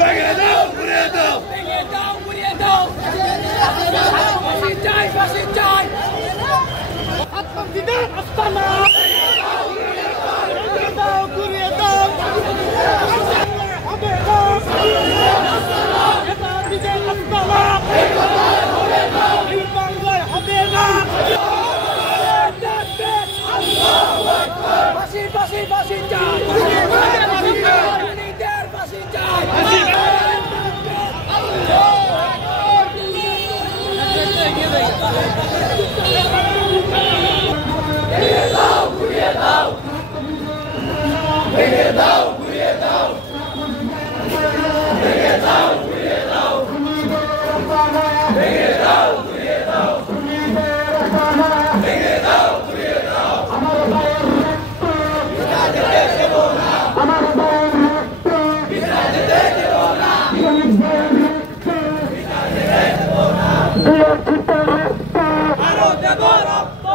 ভেঙে দাও ঘুরিয়ে দাও ভেঙে দাও ঘুরিয়ে দাও ফাঁসি চাই ফাঁসি চাই আত্মবিদার আস্তানা ভেঙে দাও ঘুরিয়ে দাও হবে না আত্মবিদার আস্তানা এই বাংলায় হবে না ফাঁসি ফাঁসি ফাঁসি চাই ফাঁসি চাই ভেঙে দাও ঘুরিয়ে দাও ভেঙে দাও ঘুরিয়ে দাও ভেঙে দাও ঘুরিয়ে দাও ভেঙে দাও ঘুরিয়ে দাও ভেঙে দাও ঘুরিয়ে দাও বিরাজতে দেব না বিরাজতে দেব না বিরাজতে দেব না আরো দেব রক্ত